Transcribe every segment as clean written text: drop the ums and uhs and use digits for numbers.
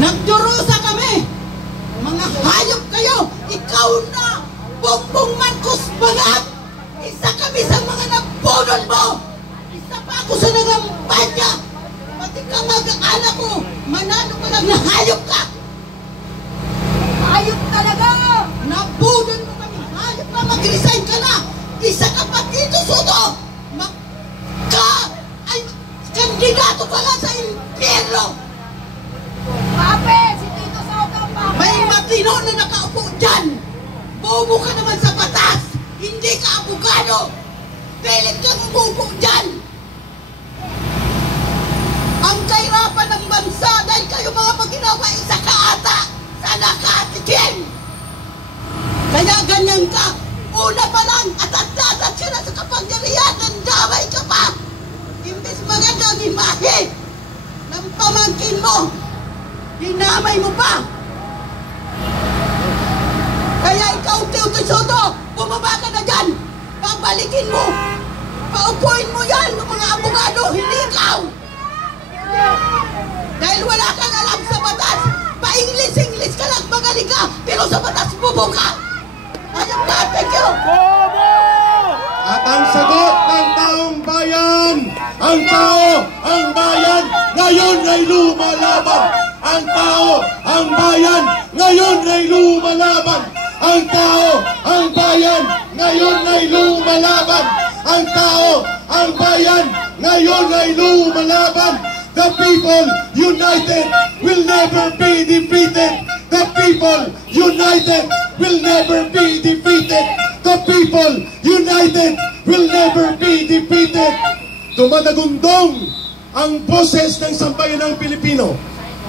Nagdurusa kami. Mga hayop kayo. Ikaw na, Bongbong Marcos Bagat. Isa kami sa mga nabunol mo. Isa pa ako sa nangampanya. Pati ka mag-anak ko. Manano ka lang na hayop ka. Hayop talaga. Nabunol mo kami. Hayop ka, mag-resign ka na. Isa ka pa dito, Soto. Ay, kandidato ka lang sa impyerno. Pape, si Tito Soto, Pape. May matino na nakaupo dyan. Bobo ka naman sa batas. Hindi ka abogado. Pilit kang umupo dyan. Ang kahirapan ng bansa dahil kayo mga maginawa isa ka ata sa nakatikim. Kaya ganyan ka. Una pa lang at atlasan ka na sa kapangyarihan. Nandamay ka pa. Imbes maganda ang imahe ng pamangkin mo. Dinamay mo pa. Kaya ikaw, Tito Soto, bumaba ka na dyan. Pabalikin mo. Paupuin mo yan ng mga abogado, hindi ikaw. Dahil wala kang alam sa batas. Pa-English ka lang, magaling ka. Pero sa batas, bubo ka. Ayun ka, thank you. At ang sagot ng taong bayan, ang tao, ang bayan, ngayon ay lumalaban. Ang tao, ang bayan, ngayon ay lumalaban. Ang tao, ang bayan, ngayon ay lumalaban. Ang tao, ang bayan, ngayon ay lumalaban. The people united will never be defeated. The people united will never be defeated. The people united will never be defeated. Tumatagundong ang boses ng sambayanang Pilipino.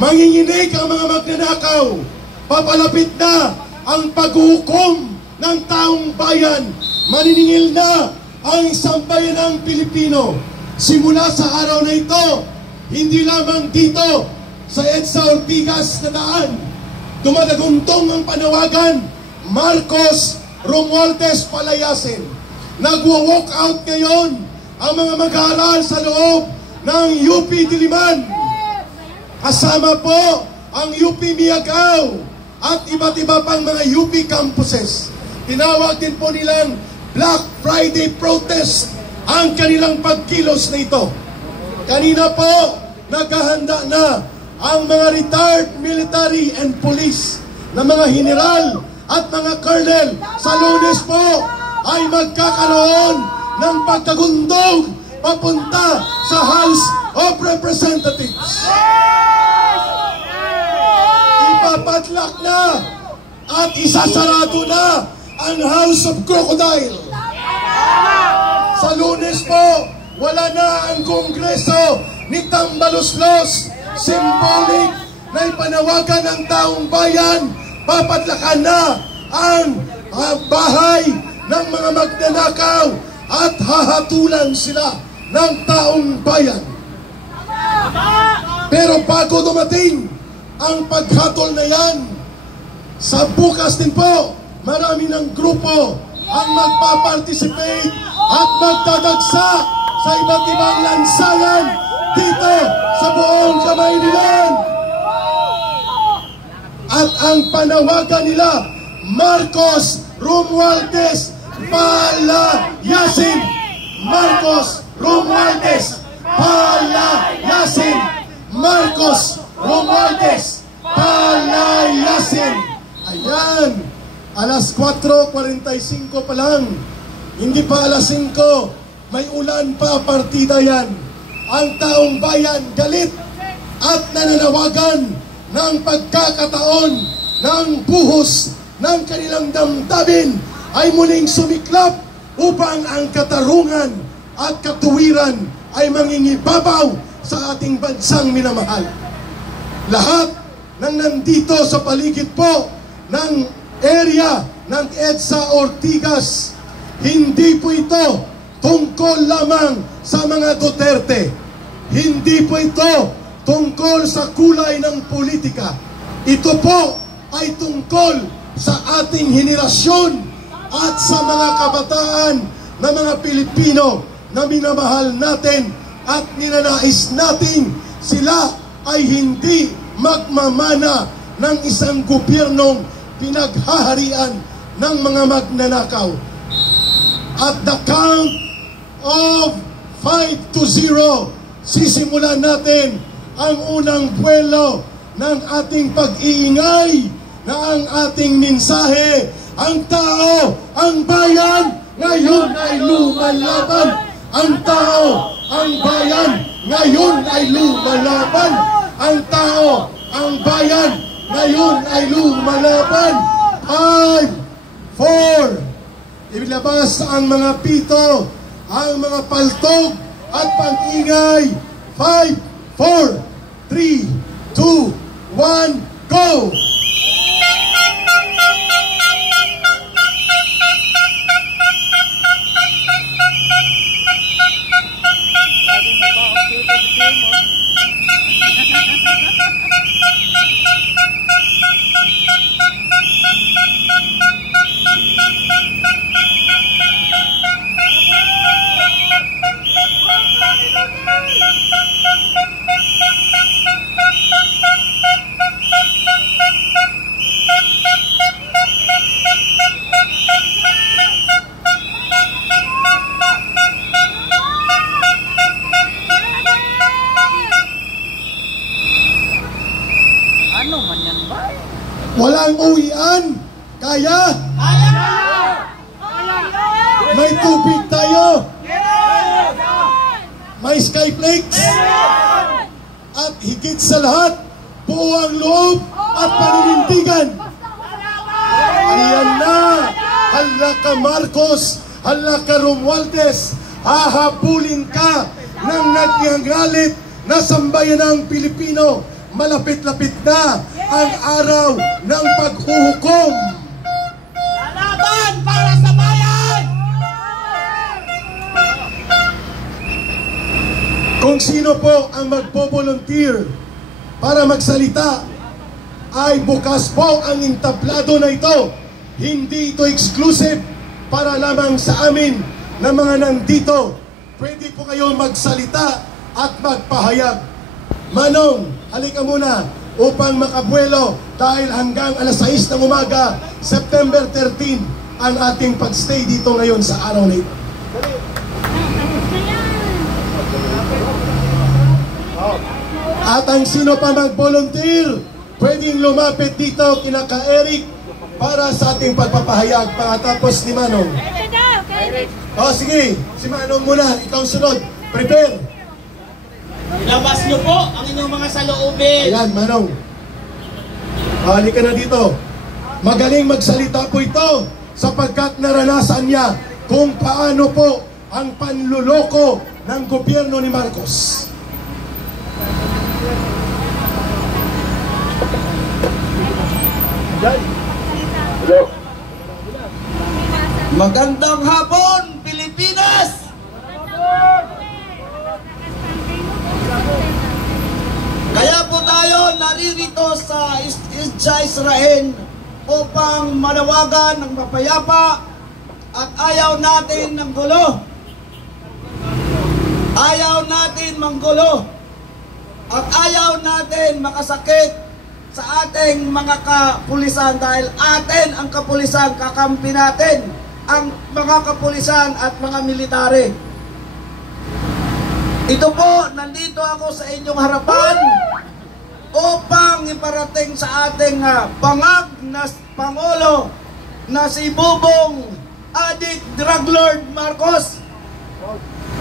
Manginginig ang mga magnanakaw. Papalapit na ang paghukom ng taong bayan. Maniningil na ang sambayanang Pilipino. Simula sa araw na ito, hindi lamang dito sa EDSA Ortigas na daan, dumadaguntong ang panawagan, Marcos Romualdez palayasin. Nagwo-walk out ngayon ang mga mag-aaral sa loob ng UP Diliman. Kasama po ang UP Miagao at iba't iba pang mga UP campuses. Tinawag din po nilang Black Friday protest ang kanilang pagkilos na ito. Kanina po, naghahanda na ang mga retired military and police na mga general at mga colonel sa Lunes po ay magkakaroon ng pagkagundog papunta sa House of Representatives. Ipapadlock na at isasarado na ang House of Crocodile. Sa Lunes po, wala na ang Kongreso ni Tambaluslos. Symbolic na ipanawagan ng taong bayan. Papadlakan na ang bahay ng mga magnanakaw at hahatulan sila ng taong bayan. Pero bago dumating ang paghatol na yan, sa bukas din po, marami ng grupo ang magpaparticipate at magdadagsa sa iba't ibang lansangan dito sa buong Kamaynilan. At ang panawagan nila, Marcos Romualdez palayasin. Marcos Romualdez palayasin. Marcos Romualdez palayasin. Ayan, alas 4:45 pa lang. Hindi pa alas 5, may ulan pa, partida yan. Ang taong bayan galit at nananawagan ng pagkakataon ng buhos ng kanilang damdamin ay muling sumiklap upang ang katarungan at katuwiran ay mangingibabaw sa ating bansang minamahal. Lahat ng nandito sa paligid po ng area ng EDSA Ortigas, hindi po ito tungkol lamang sa mga Duterte. Hindi po ito tungkol sa kulay ng politika. Ito po ay tungkol sa ating henerasyon at sa mga kabataan na mga Pilipino na minamahal natin at ninanais natin sila ay hindi magmamana ng isang gobyernong pinaghaharian ng mga magnanakaw. At the count of 5 to 0, sisimulan natin ang unang buwelo ng ating pag-iingay na ang ating mensahe. Ang tao, ang bayan, ngayon ay lumalaban. Ang tao, ang bayan, ngayon ay lumalaban. Ang tao, ang bayan, ngayon ay lumalaban. 5, 4, ilabas ang mga pito, ang mga paltog at pag-ingay. 5, 4, 3, 2, 1, go! Walang uwian. Kaya? May tubig tayo. May skyflakes. At higit sa lahat, buo ang loob at paninindigan. Ayan na. Hala ka Marcos, hala ka Romualdez, hahabulin ka ng nagagalit na sambayanang Pilipino. Malapit-lapit na ang araw ng paghuhukom. Lalaban para sa bayan! Kung sino po ang magpo-volunteer para magsalita, ay bukas po ang entablado na ito. Hindi ito exclusive para lamang sa amin na mga nandito. Pwede po kayo magsalita at magpahayag. Manong, halika muna upang makabuelo dahil hanggang alas 6 ng umaga, September 13, ang ating pagstay dito ngayon sa araw na ito. At ang sino pa mag-volunteer, pwedeng lumapit dito kina Ka-Eric para sa ating pagpapahayag pagkatapos ni Manong. O sige, si Manong muna, ikaw sunod. Prepare. Ilabas niyo po ang inyong mga saloobin. Ayan, Manong. Halika na dito. Magaling magsalita po ito sapagkat naranasan niya kung paano po ang panluloko ng gobyerno ni Marcos. Magandang hapon, Pilipinas! Kaya po tayo naririto sa Israel upang manawagan ng mapayapa at ayaw natin ng gulo. Ayaw natin manggulo at ayaw natin makasakit sa ating mga kapulisan dahil atin ang kapulisan, kakampi natin ang mga kapulisan at mga military. Ito po, nandito ako sa inyong harapan upang iparating sa ating bangag na Pangulo na si Bubong Adik Drug Lord Marcos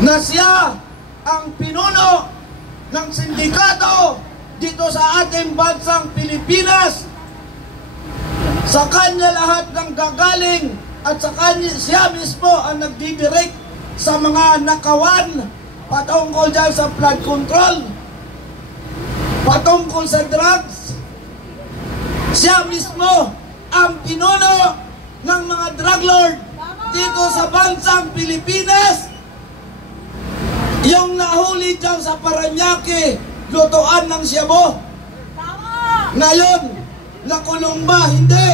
na siya ang pinuno ng sindikato dito sa ating bansang Pilipinas. Sa kanya lahat ng gagaling at sa kanya siya mismo ang nagdidirect sa mga nakawan patungkol dyan sa flood control, patungkol sa drugs. Siya mismo ang pinuno ng mga drug lord dito sa bansang Pilipinas. Yung nahuli dyan sa Paranaque, lutuan ng Siabo. Ngayon, nakulong ba? Hindi.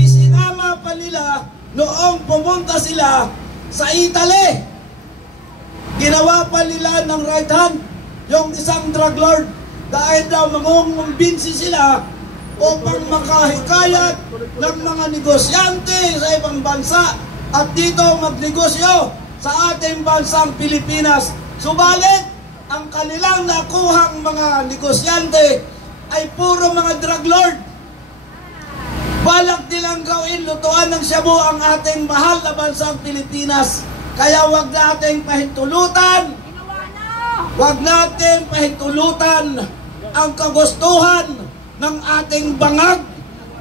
Isinama pa nila noong pumunta sila sa Italy. Ginawa pa nila ng right hand yung isang drug lord dahil daw mangungumbinsi sila upang makahikayat ng mga negosyante sa ibang bansa at dito magnegosyo sa ating bansang Pilipinas. Subalit, ang kanilang nakuhang mga negosyante ay puro mga drug lord. Balak nilang gawin, lutuan ng shabu ang ating mahal na bansang Pilipinas. Kaya wag nating pahintulutan, wag natin pahintulutan ang kagustuhan ng ating bangag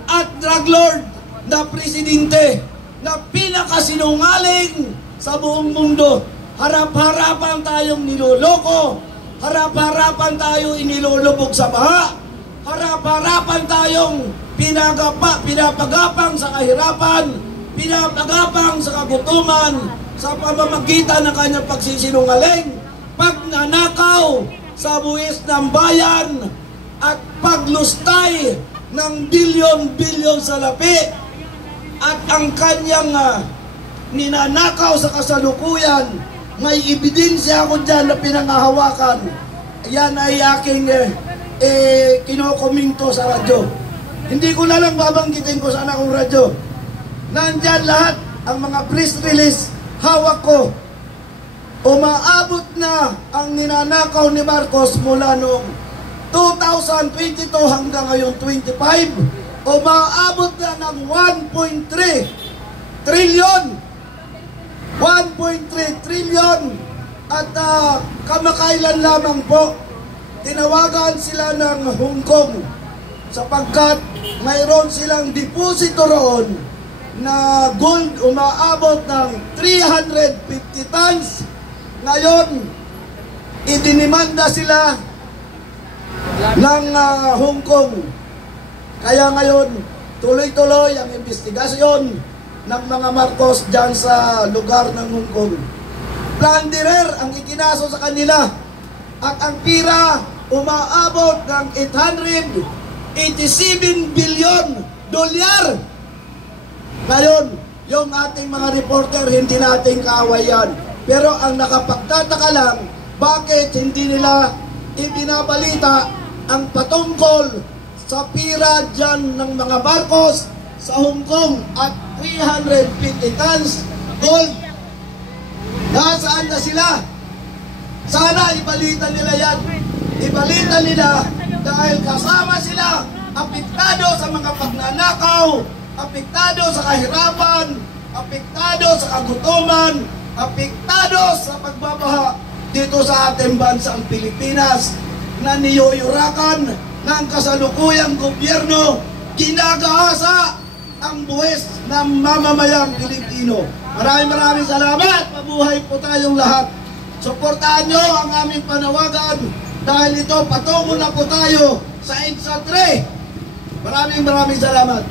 at drug lord na presidente na pinakasinungaling sa buong mundo. Harap-harapan tayong niloloko, harap-harapan tayo inilulubog sa baha, harap-harapan tayong pinapagapang sa kahirapan, pinapagapang sa kagutuman, sa pamamagitan ng kanyang pagsisinungaling, pagnanakaw sa buwis ng bayan, at paglustay ng bilyon-bilyon sa lapi, at ang kanyang ninanakaw sa kasalukuyan. May ebidensya ako dyan na pinangahawakan. Yan ay aking kinokominto sa radyo. Hindi ko na lang babanggitin ko saan akong radyo. Nandyan lahat ang mga press release, hawak ko. Umaabot na ang ninanakaw ni Marcos mula noong 2022 hanggang ngayon 25. Umaabot na ng 1.3 trillion. 1.3 trillion at kamakailan lamang po tinawagan sila ng Hong Kong sapagkat mayroon silang deposito roon na gold umaabot ng 350 tons. Ngayon, idinimanda sila ng Hong Kong. Kaya ngayon, tuloy-tuloy ang investigasyon ng mga Marcos dyan sa lugar ng Hong Kong. Plunderer ang ikinaso sa kanila at ang pira umaabot ng 887 billion dolyar. Ngayon, yung ating mga reporter, hindi natin kaawayan. Pero ang nakapagtataka lang, bakit hindi nila ibinabalita ang patungkol sa pira dyan ng mga Marcos sa Hong Kong at 350 tons gold. Nasaan na sila? Sana ibalita nila yan. Ibalita nila dahil kasama sila, apektado sa mga pagnanakaw, apektado sa kahirapan, apektado sa kagutuman, apektado sa pagbabaha dito sa ating bansang Pilipinas na niyuyurakan ng kasalukuyang gobyerno, ginagahasa ang buwis ng mamamayang Pilipino. Maraming salamat. Mabuhay po tayong lahat. Suportahan nyo ang aming panawagan dahil ito patungo na po tayo sa EDSA 3. Maraming salamat.